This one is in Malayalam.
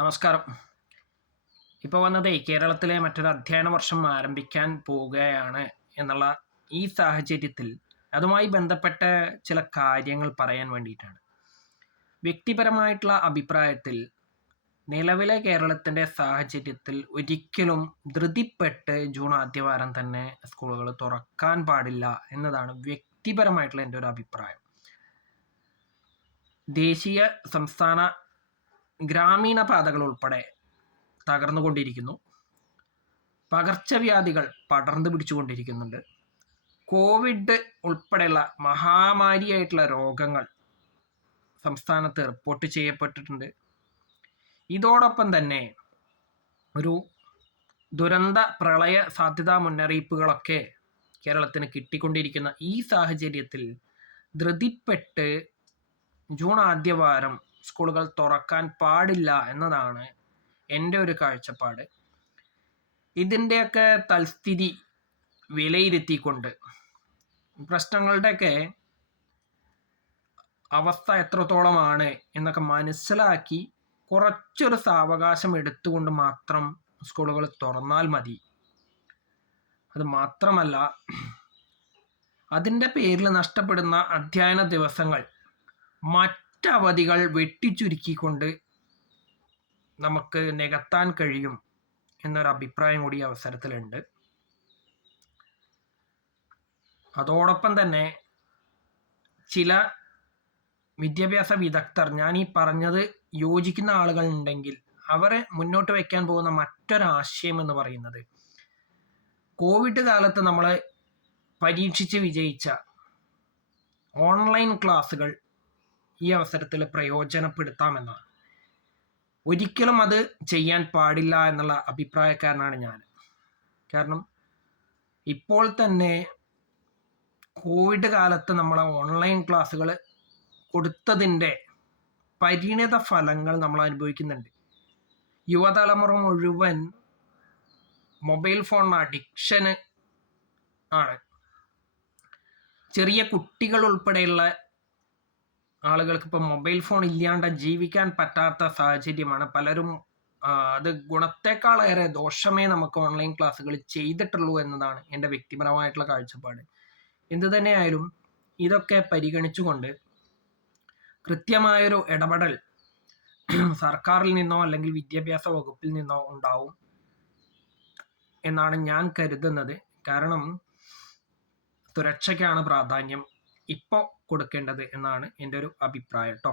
നമസ്കാരം. ഇപ്പോൾ വന്നതേ കേരളത്തിലെ മറ്റൊരു അധ്യയന വർഷം ആരംഭിക്കാൻ പോവുകയാണ് എന്നുള്ള ഈ സാഹചര്യത്തിൽ അതുമായി ബന്ധപ്പെട്ട ചില കാര്യങ്ങൾ പറയാൻ വേണ്ടിയിട്ടാണ്. വ്യക്തിപരമായിട്ടുള്ള അഭിപ്രായത്തിൽ നിലവിലെ കേരളത്തിൻ്റെ സാഹചര്യത്തിൽ ഒരിക്കലും ധൃതിപ്പെട്ട് ജൂൺ ആദ്യവാരം തന്നെ സ്കൂളുകൾ തുറക്കാൻ പാടില്ല എന്നതാണ് വ്യക്തിപരമായിട്ടുള്ള എൻ്റെ ഒരു അഭിപ്രായം. ദേശീയ സംസ്ഥാന ഗ്രാമീണ പാതകൾ ഉൾപ്പെടെ തകർന്നുകൊണ്ടിരിക്കുന്നു. പകർച്ചവ്യാധികൾ പടർന്നു പിടിച്ചുകൊണ്ടിരിക്കുന്നുണ്ട്. കോവിഡ് ഉൾപ്പെടെയുള്ള മഹാമാരിയായിട്ടുള്ള രോഗങ്ങൾ സംസ്ഥാനത്ത് റിപ്പോർട്ട് ചെയ്യപ്പെട്ടിട്ടുണ്ട്. ഇതോടൊപ്പം തന്നെ ഒരു ദുരന്ത പ്രളയ സാധ്യതാ മുന്നറിയിപ്പുകളൊക്കെ കേരളത്തിന് കിട്ടിക്കൊണ്ടിരിക്കുന്ന ഈ സാഹചര്യത്തിൽ ധൃതിപ്പെട്ട് ജൂൺ ആദ്യവാരം സ്കൂളുകൾ തുറക്കാൻ പാടില്ല എന്നതാണ് എൻ്റെ ഒരു കാഴ്ചപ്പാട്. ഇതിൻ്റെയൊക്കെ തൽസ്ഥിതി വിലയിരുത്തിക്കൊണ്ട് പ്രശ്നങ്ങളുടെയൊക്കെ അവസ്ഥ എത്രത്തോളമാണ് എന്നൊക്കെ മനസ്സിലാക്കി കുറച്ചൊരു സാവകാശം എടുത്തുകൊണ്ട് മാത്രം സ്കൂളുകൾ തുറന്നാൽ മതി. അത് മാത്രമല്ല, അതിൻ്റെ പേരിൽ നഷ്ടപ്പെടുന്ന അധ്യയന ദിവസങ്ങൾ മറ്റവധികൾ വെട്ടിച്ചുരുക്കിക്കൊണ്ട് നമുക്ക് നികത്താൻ കഴിയും എന്നൊരു അഭിപ്രായം കൂടി അവസരത്തിലുണ്ട്. അതോടൊപ്പം തന്നെ ചില വിദ്യാഭ്യാസ വിദഗ്ധർ, ഞാൻ ഈ പറഞ്ഞത് യോജിക്കുന്ന ആളുകൾ ഉണ്ടെങ്കിൽ അവർ മുന്നോട്ട് വയ്ക്കാൻ പോകുന്ന മറ്റൊരാശയം എന്ന് പറയുന്നത്, കോവിഡ് കാലത്ത് നമ്മൾ പരീക്ഷിച്ച് വിജയിച്ച ഓൺലൈൻ ക്ലാസ്സുകൾ ഈ അവസരത്തിൽ പ്രയോജനപ്പെടുത്താമെന്നാണ്. ഒരിക്കലും അത് ചെയ്യാൻ പാടില്ല എന്നുള്ള അഭിപ്രായക്കാരനാണ് ഞാൻ. കാരണം ഇപ്പോൾ തന്നെ കോവിഡ് കാലത്ത് നമ്മൾ ഓൺലൈൻ ക്ലാസ്സുകൾ കൊടുത്തതിൻ്റെ പരിണിത ഫലങ്ങൾ നമ്മൾ അനുഭവിക്കുന്നുണ്ട്. യുവതലമുറ മുഴുവൻ മൊബൈൽ ഫോൺ അഡിക്ഷന് ആണ്. ചെറിയ കുട്ടികൾ ഉൾപ്പെടെയുള്ള ആളുകൾക്ക് ഇപ്പോൾ മൊബൈൽ ഫോൺ ഇല്ലാണ്ട് ജീവിക്കാൻ പറ്റാത്ത സാഹചര്യമാണ്. പലരും അത് ഗുണത്തെക്കാളേറെ ദോഷമേ നമുക്ക് ഓൺലൈൻ ക്ലാസ്സുകൾ ചെയ്തിട്ടുള്ളൂ എന്നതാണ് എൻ്റെ വ്യക്തിപരമായിട്ടുള്ള കാഴ്ചപ്പാട്. എന്തു തന്നെയായാലും ഇതൊക്കെ പരിഗണിച്ചുകൊണ്ട് കൃത്യമായൊരു ഇടപെടൽ സർക്കാരിൽ നിന്നോ അല്ലെങ്കിൽ വിദ്യാഭ്യാസ വകുപ്പിൽ നിന്നോ ഉണ്ടാവും എന്നാണ് ഞാൻ കരുതുന്നത്. കാരണം സുരക്ഷയ്ക്കാണ് പ്രാധാന്യം ഇപ്പോൾ കൊടുക്കേണ്ടത് എന്നാണ് എൻ്റെ ഒരു അഭിപ്രായം കേട്ടോ.